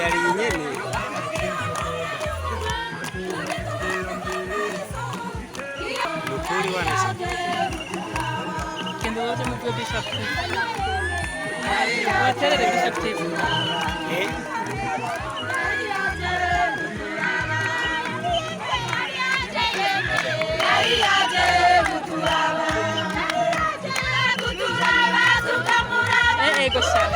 Yari nyene. Nukuri wanasema. Kendo wote mkwe Bishop T. Waterere Bishop T. Gostar.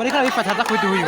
Mereka lebih patah tak kudu yo.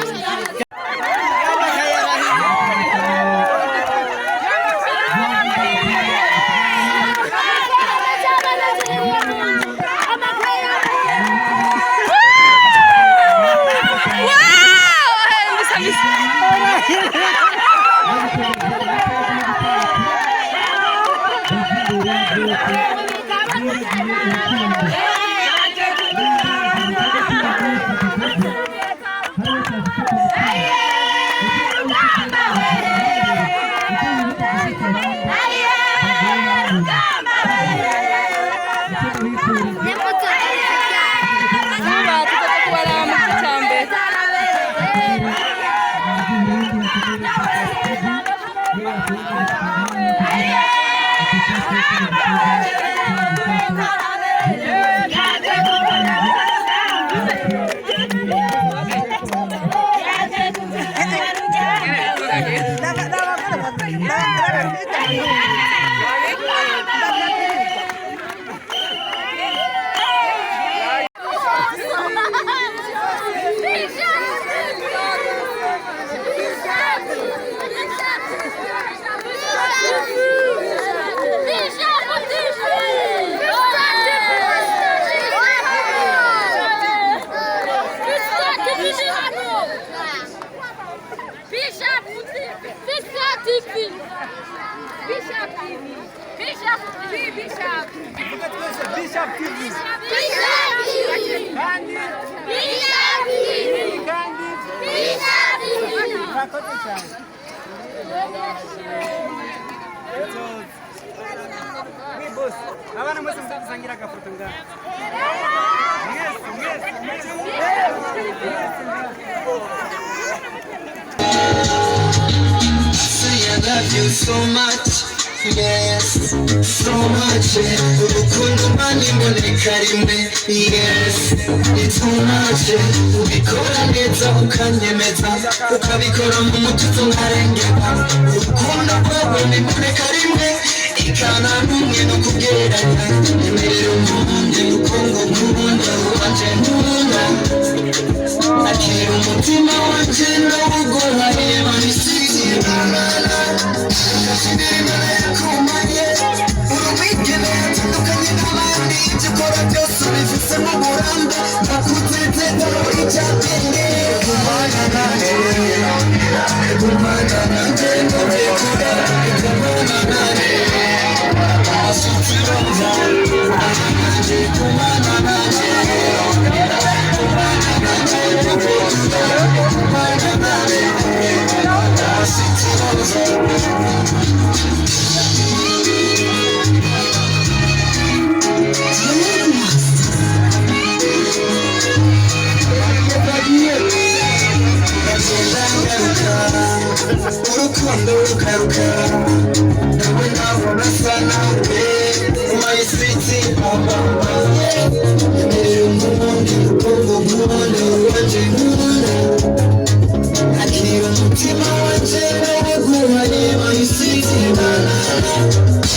I love you so much, yes, so much. Urukundo mani mboneka rimwe, yes, it's too much. Ubikora neza ukanyemeza, ukabikora mu mutuzo nkarengera. Urukundo rwawe mboneka rimwe, ikana numwe no kugeranya. Emerera umuntu ukungo nkunda wanje nkunda. Akira umutima wanje nawuguhaye manisi. Come on, urukundo rugaruka nawe nawe urasa nawe my sweet mama yemerera umundi ukumva umundi wanje nkunda akira umutima wanje nawe guhari my sweet mama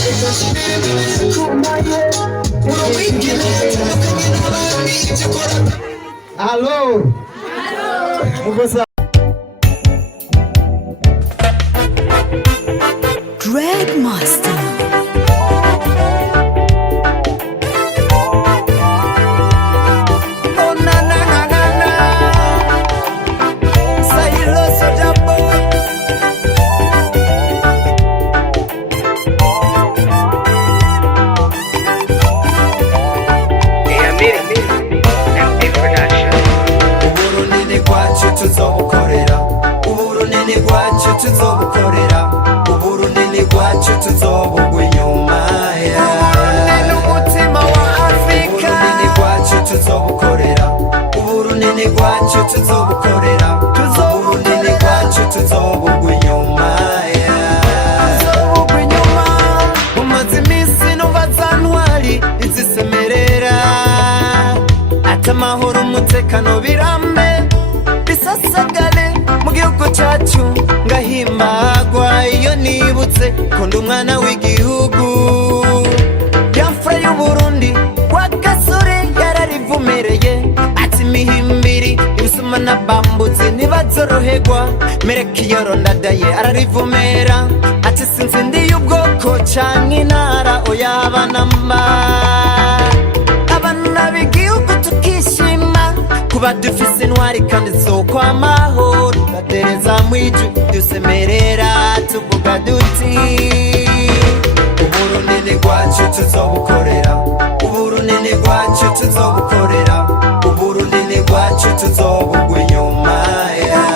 reka shimire kumaye urumwigire tumukanye n'abandi ibyo ukora. Allo mugosa Greg Master. Oh na na na na na, say hello Soulja Boy. Uburunini bwacu tuzobukorera, uburunini bwacu tuzobukorera, uburunini bwacu tuzobugwa inyuma. Uburunini umutima wa Afrika, uburunini bwacu tuzobukorera, uburunini bwacu tuzobukorera, uburunini bwacu tuzobugwa inyuma. Tuzobugwa inyuma. Umaze iminsi numva za ntwari izisemerera ati amahoro umutekano birambe bisasagare mu gihugu cyacu ngahimbagwa iyo nibutse kunda umwana w'igihugu yamfura y'Uburundi kwa gasore yararivumereye ati imihimbiri ibisuma na bambutse ntibazoroherwa mereka iyo rondadaye ararivumera ati sinzi ndi y'ubwoko canke intara oya abanamba abana b'igihugu tukishima kuba dufise intwari kandi zokwa amahoro batereza mwiju dusemerera tuvuga duti uburunini bwacu tuzobukorera, uburunini bwacu tuzobukorera, uburunini bwacu tuzobugwa inyuma.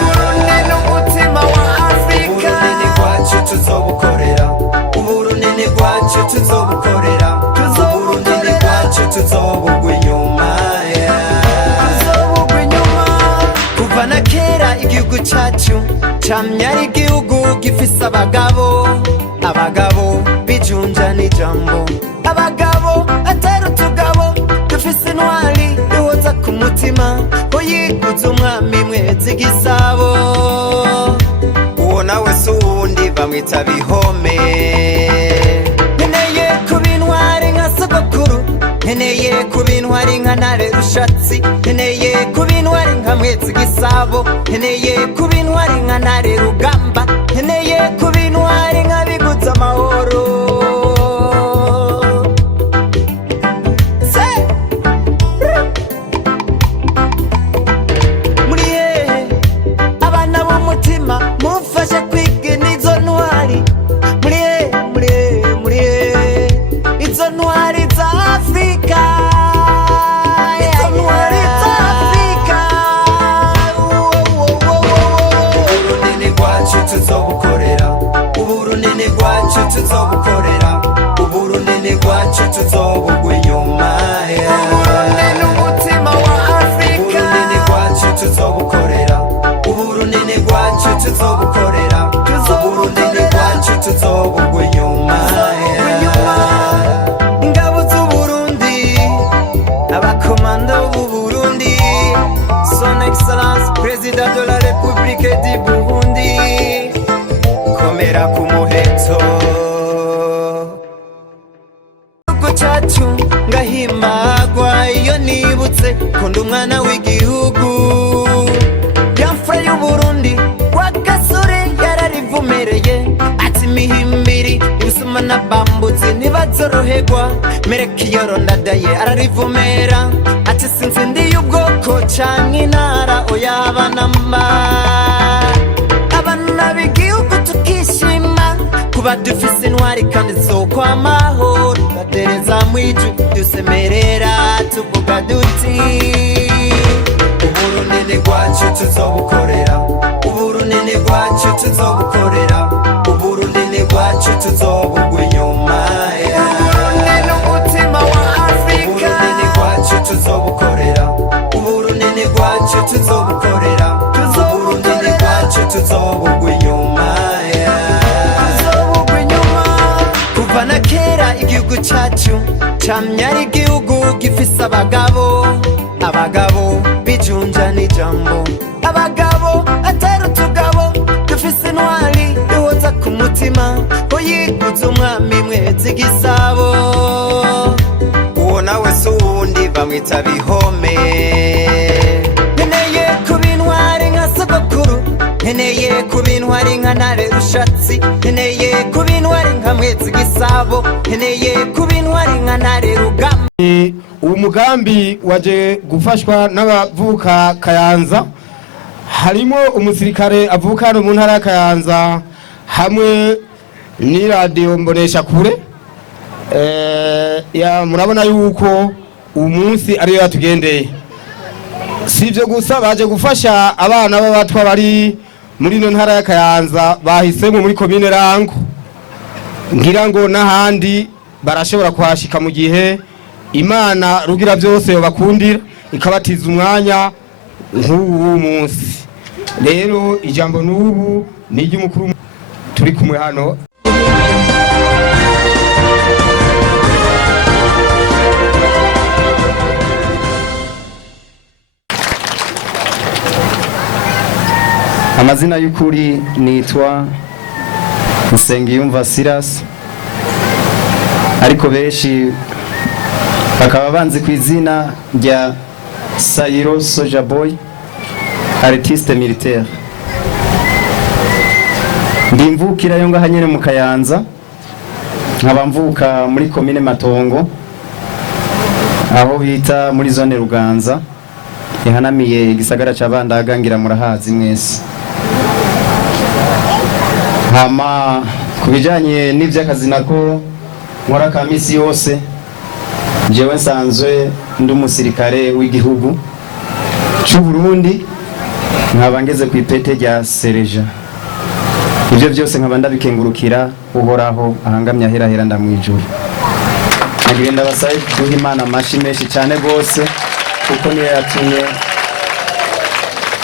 Uburunini umutima wa Afrika, uburunini bwacu tuzobukorera, uburunini bwacu tuzobukorera, uburunini bwacu tuzobugwa inyuma. Tuzobugwa inyuma. Kuva na kera igihugu cyacu camye ari igihugu gifise abagabo, abagabo bijunja n'ijambo, abagabo atari utugabo dufise intwari duhoza ku mutima ko yiguze umwami mwezi gisabo. Uwo nawe si uwundi bamwita Bihome. Nkeneye kuba intwari nka sogokuru, nkeneye kuba intwari nka Ntare Rushatsi, nkeneye kuba intwari nka Mwezi Gisabo, nkeneye kuba intwari nka Ntare Rugamba, nkeneye kuba intwari nka Biguza Amahoro. Muri hehe abana b'umutima mufashe kwiga n'izo ntwari, muri hehe muri hehe muri hehe izo ntwari za Afrika, izo ntwari za Afrika. Uburunini bwacu tuzobukorera, uburunini bwacu tuzobukorera, uburunini bwacu tuzobugwa inyuma. Uburunini umutima wa Afrika, uburunini bwacu tuzobukorera, uburunini bwacu tuzobukorera, uburunini bwacu tuzobugwa inyuma. Ingabo z'Uburundi, abakomando b'u Burundi, Son Excellence Président de la République du Burundi, komera ku muheto. Igihugu cyacu ngahimbagwa iyo nibutse kunda umwana w'igihugu yamfura y'Uburundi kwa gasore yararivumereye ati imihimbiri ibisuma na bambutse ntibazoroherwa mereka iyo rondadaye ararivumera ati sinzi ndi y'ubwoko canke intara oya abanamba abana kuva dufise intwari kandi zokwa amahoro batereza mwiju dusemerera tuvuga duti uburunini rwacu tuzobukorera uburunini rwacu tuzobukorera uburunini rwacu tuzobugwa inyuma uburunini umutima wa Afrika uburunini rwacu tuzobukorera uburunini rwacu tuzobukorera uburunini rwacu tuzobugwa inyuma kuva na kera igihugu cyacu camye ari igihugu gifise abagabo bijunja n'ijambo abagabo atari utugabo dufise intwari duhoza ku mutima uyiguze umwami mwezi gisabo uwo nawe si uwundi bamwita Bihome nkeneye kuba intwari nka sogokuru nkeneye kuba intwari nka Ntare Rushatsi nkeneye kuba intwari nka Mwezi Gisabo nkeneye kuba intwari nka Ntare Rugamba. Uwo mugambi waje gufashwa n'abavuka Kayanza harimo umusirikare avuka hano mu ntara ya Kayanza hamwe ni radio mbonesha kure murabona yuko umunsi ariyo yatugendeye sivyo gusa baje gufasha abana b'abatwa bari muri no ntara ya Kayanza bahisemo muri komine Rango ngira ngo n'ahandi barashobora kuhashika mu gihe Imana rugira byose bakundira ikabatiza umwanya nk'uwo munsi rero ijambo n'ubu ni iry'umukuru turi kumwe hano amazina y'ukuri nitwa Nsengiyumva Silas ariko benshi bakaba banzi ku izina rya Sayiro Soja Boy artiste militaire ndimvukira yo ngaha nyene mu Kayanza nkaba mvuka muri komine Matongo aho bita muri zone Ruganza ihanamiye igisagara ca Bandaga ngira murahazi mwese hama kubijanye n'ivy'akazi nako nkora ka misi yose jewe nsanzwe ndi umusirikare w'igihugu cy'u Burundi nkaba ngeze ku ipete rya Sereja ibyo byose nkaba ndabikengurukira uhoraho ahangamye ahera ndamwijuru nagenda basaye duha Imana amashi menshi cyane bose kuko niyo yatumye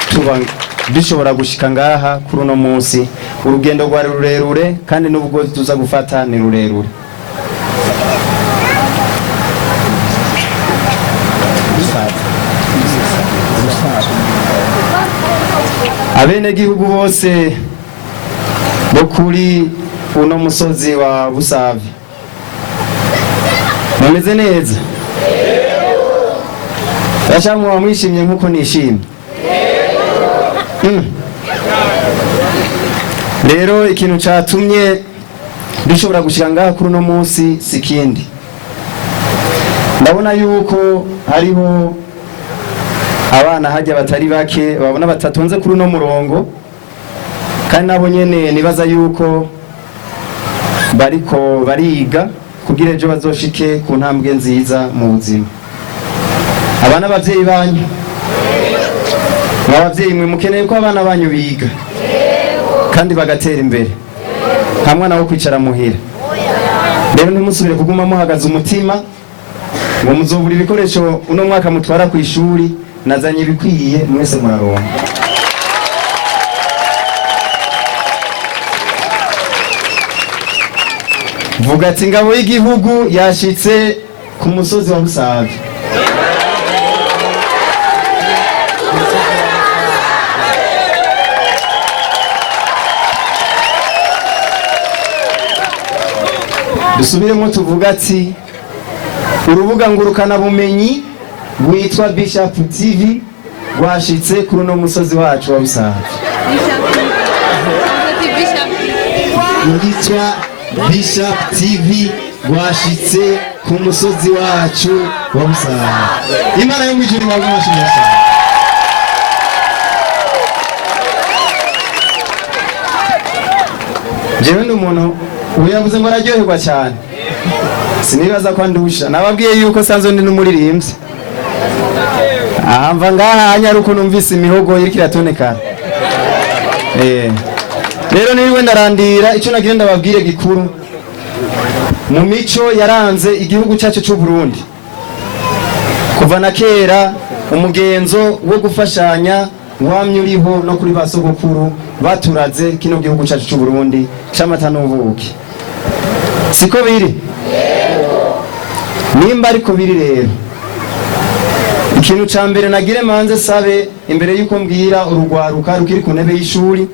tuba bishobora gushika ngaha kuri uno munsi urugendo rwari rurerure kandi n'ubwo tuza gufata ni rurerure abene gihugu bose bo kuri uno musozi wa Busavi mumeze neza bashamwe bamwishimye nkuko nishimye rero ikintu catumye dushobora gushika ngaha kuri uno munsi sikindi ndabona yuko hariho abana hajya batari bake babona batatonze kuri uno murongo kandi nabo nyene nibaza yuko bariko bariga kugira ejo bazoshike ku ntambwe nziza mu buzima abana bavyeyi banyu abavyeyi mwe mukeneye ko abana banyu biga kandi bagatera imbere hamwe nawo kwicara muhira rero ntimusubire kuguma muhagaze umutima ngo muzobura ibikoresho uno mwaka mutwara ku ishuri nazanye ibikwiye mwese muraronka vuga ati ingabo y'igihugu yashitse ku musozi wa Busavi dusubiremo tuvuga ati urubuga ngurukana bumenyi witwa Bishop TV rwashitse kuri uno musozi wacu wa Busavi ngitwa Bishop TV rwashitse ku musozi wacu wa Busavi Imana yo mwijuru bagashimira jewe n'umuntu ubu yavuze ngo araryoherwa cyane, sinibaza ko andusha. Nababwiye yuko sanzo ndi n'umuririmbyi, mva ngaha hanyaruko numvise imihogo iriko iratonekana. Rero niwe ndarandira icyo nagira ndababwire gikuru mu mico yaranze igihugu cyacu cy'u Burundi kuva na kera. Umugenzo wo gufashanya wamye uriho no kuri basogokuru baturaze kino gihugu cyacu cy'u Burundi cy'amata n'ubuki. Siko biri? Nimba ariko biri rero, ikintu ca mbere nagire manze sabe imbere yuko mbwira urugwaruka rukiri ku ntebe y'ishuri,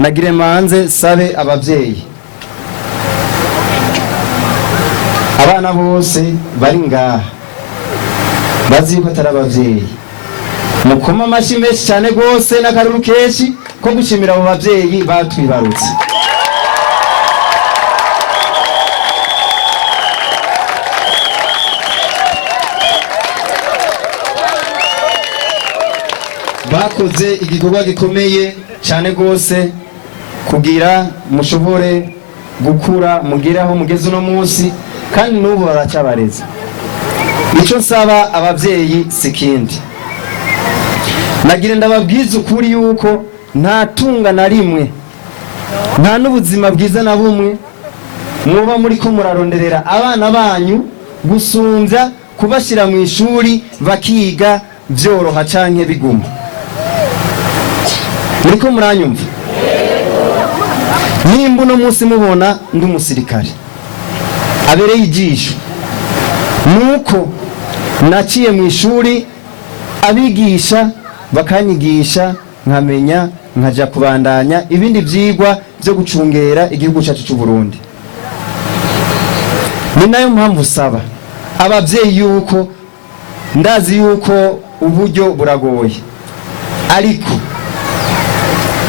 nagire manze sabe abavyeyi, abana bose bari ngaha bazi yuko atari abavyeyi, mukoma amashi menshi cyane gose n'akaruru kenshi ko gushimira abo bavyeyi batwibarutse. Bakoze igikorwa gikomeye cyane gose kugira mushobore gukura mugire aho mugeze uno munsi, kandi n'ubu baracyabareza. Icyo nsaba abavyeyi sikindi, nagira ndababwiza ukuri yuko nta tunga na rimwe, nta n'ubuzima bwiza na bumwe muba muri ko muraronderera abana banyu gusumbya kubashyira mu ishuri bakiga byoroha canke biguma. Muriko muranyumva? Nimba uno munsi mubona ndi umusirikare abereye ijisho, nuko naciye mu ishuri abigisha bakanyigisha nkamenya nkaja kubandanya ibindi vyigwa byo gucungera igihugu cyacu cy'u Burundi. Ni nayo mpamvu saba abavyeyi yuko ndazi yuko uburyo buragoye, ariko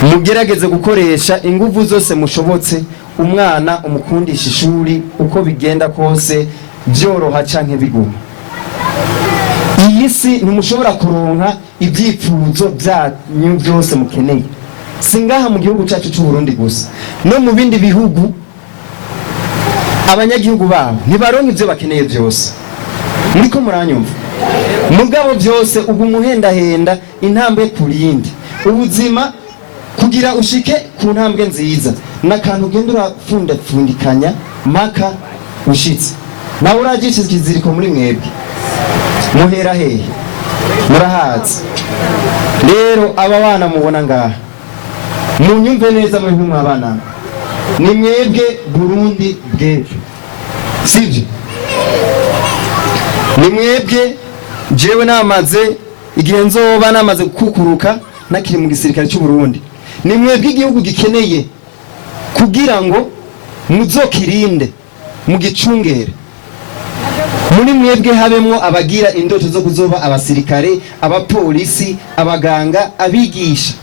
mugerageze gukoresha ingufu zose mushobotse umwana umukundisha ishuri uko bigenda kose byoroha canke biguma. Iyi si ntimushobora kuronka ibyipfuzo byanyu byose mukeneye, singaha mu gihugu cyacu cy'u Burundi gusa, no mu bindi bihugu abanyagihugu babo ntibaronka ibyo bakeneye byose. Muriko muranyumva? Mugabo byose ubu muhendahenda intambwe kurindi ubuzima kugira ushike ku ntambwe nziza nakantu gendura fundikanya maka ushitse. Nawe uragisha ikiziriko muri mwebwe muhera hehe murahazi. Rero aba bana mubona ngaha munyumve neza mu nk'umwe abana ni mwebwe Burundi bwejo, sivyo? Ni mwebwe jewe namaze igihe nzoba namaze gukukuruka nakiri mu gisirikare cy'u Burundi. Ni mwebwe igihugu gikeneye kugira ngo muzokirinde mugicungere. Muri mwebwe habemwo abagira indoto zo kuzoba abasirikare, abapolisi, abaganga, abigisha.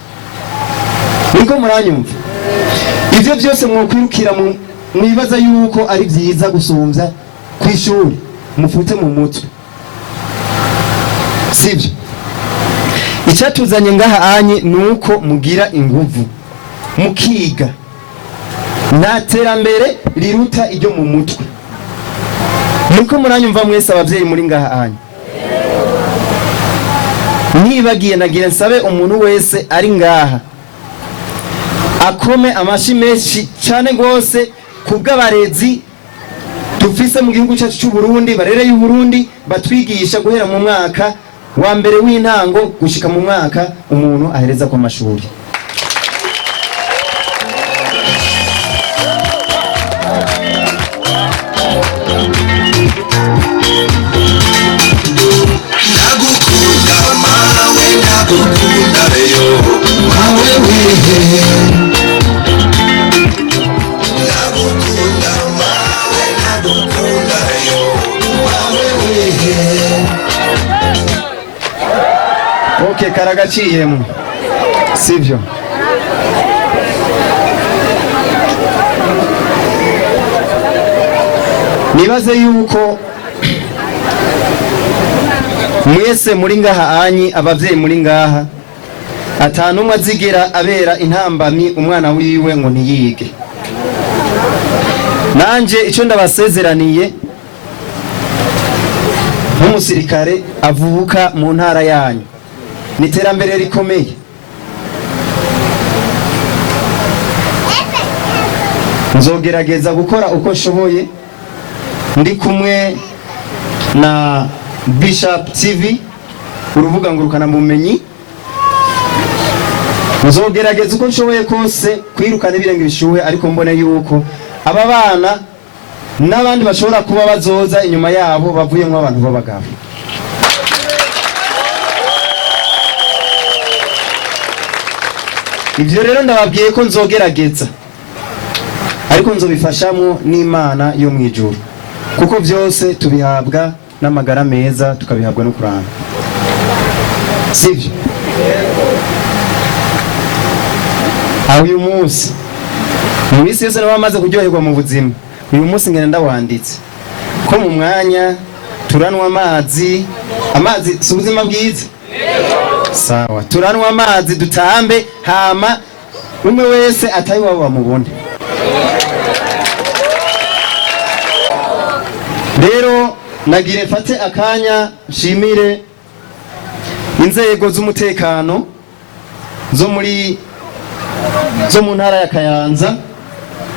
Niko muranyumva? Ivyo byose mwokwirukira mwibaza yuko ari byiza gusumbya kwishuri mufute mu mutwe, sivyo? Icyatuzanye ngaha anye nuko mugira inguvu mukiga, nta terambere riruta iryo mu mutwe. Niko muranyumva mwese abavyeyi muri ngaha anye? Nibagiye nagira nsabe umuntu wese ari ngaha akome amashi menshi cyane gose kubw'abarezi dufise mu gihugu cyacu cy'u Burundi, barereye u Burundi batwigisha guhera mu mwaka wa mbere w'intango gushika mu mwaka umuntu ahereza ku mashuri. Nagukunda mawe, nagukunda reyo mawe wehe. Nagukunda mawe, nagukunda reyo mawe wehe. Okay, karagaciyemo, sivyo? Nibaze yuko mwese muri ngaha anyi abavyeyi muri ngaha atanumwe azigera abera intambamyi umwana wiwe ngo ntiyige. nanje icyo ndabasezeraniye nk'umusirikare avuka mu ntara yanyu ni iterambere rikomeye. Nzogerageza gukora uko nshoboye ndi kumwe na Bishop TV urubuga ngurukana bumenyi. Nzogerageza uko nshoboye kose kwirukana ibirenge bishuhe, ariko mbone yuko aba bana n'abandi bashobora kuba bazoza inyuma yabo bavuyemo abantu b'abagabo. Ibyo rero ndababwiye ko nzogerageza, ariko nzobifashamo n'Imana yo mu ijuru, kuko byose tubihabwa n'amagara meza, tukabihabwa no kuranga, sivyo? Aho uyu munsi mu minsi yose nabamaze kuryoherwa mu buzima, uyu munsi ngenda ndawanditse ko mu mwanya turanwa amazi si ubuzima bwiza? Sawa, turanwa amazi dutambe, hama umwe wese atayi wabo bamubone. Rero nagire mfate akanya nshimire inzego z'umutekano zo mu ntara ya Kayanza,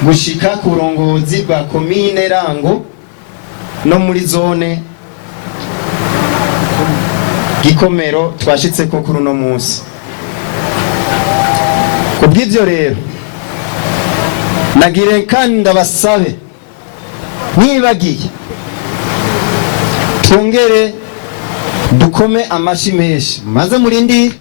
gushika ku burongozi bwa komine Rango no muri zone Gikomero twashitse ko kuri uno munsi. Kubw'ivyo rero nagire kandi ndabasabe nibagiye twongere dukome amashi menshi, maze murindire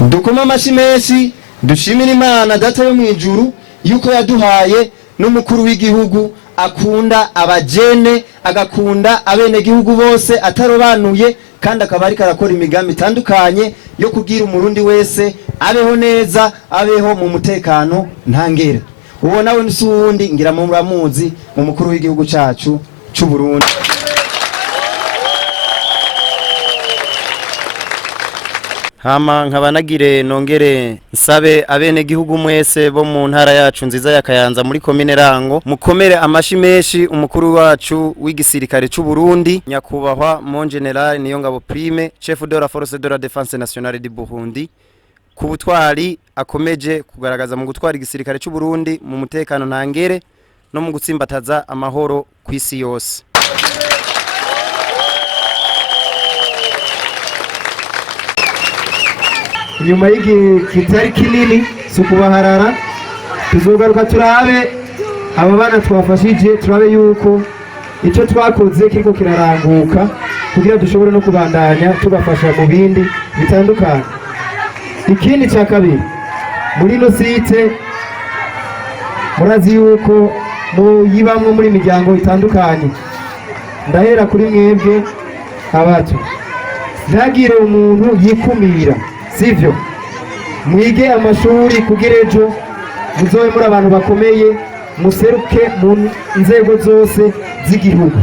dukome amashi menshi, dushimire Imana data yo mu ijuru yuko yaduhaye n'umukuru w'igihugu akunda abajene, agakunda abene gihugu bose atarobanuye, kandi akaba ari karakora imigambi itandukanye yo kugira umurundi wese abeho neza, abeho mu mutekano ntangere. Uwo nawe n'usundi ngira mu muramuzi mu mukuru w'igihugu cyacu cy'u Burundi. Hama nkabanagire nongere nsabe abene gihugu mwese bo mu ntara yacu nziza ya Kayanza muri komine Rango, mukomere amashi menshi umukuru wacu w'igisirikare cy'u Burundi, nyakubahwa Mon General Niyongabo Prime, chef de la force de la défense nationale du Burundi, ku butwari akomeje kugaragaza mu gutwara igisirikare cy'u Burundi mu mutekano ntangere no mu gutsimbataza amahoro ku isi yose. Nyuma y'igihe kitari kinini sukubaharara, tuzogaruka turabe aba bana twafashije, turabe yuko icyo twakoze kiriko kiraranguka, kugira dushobore no kubandanya tubafasha mu bindi bitandukanye. Ikindi cya kabiri, muri no site murazi yuko muyibamwe muri miryango itandukanye. Ndahera kuri mwebwe abato, ntagire umuntu yikumira, sivyo? Mwige amashuri kugira ejo muzobe muri abantu bakomeye, museruke mu nzego zose z'igihugu.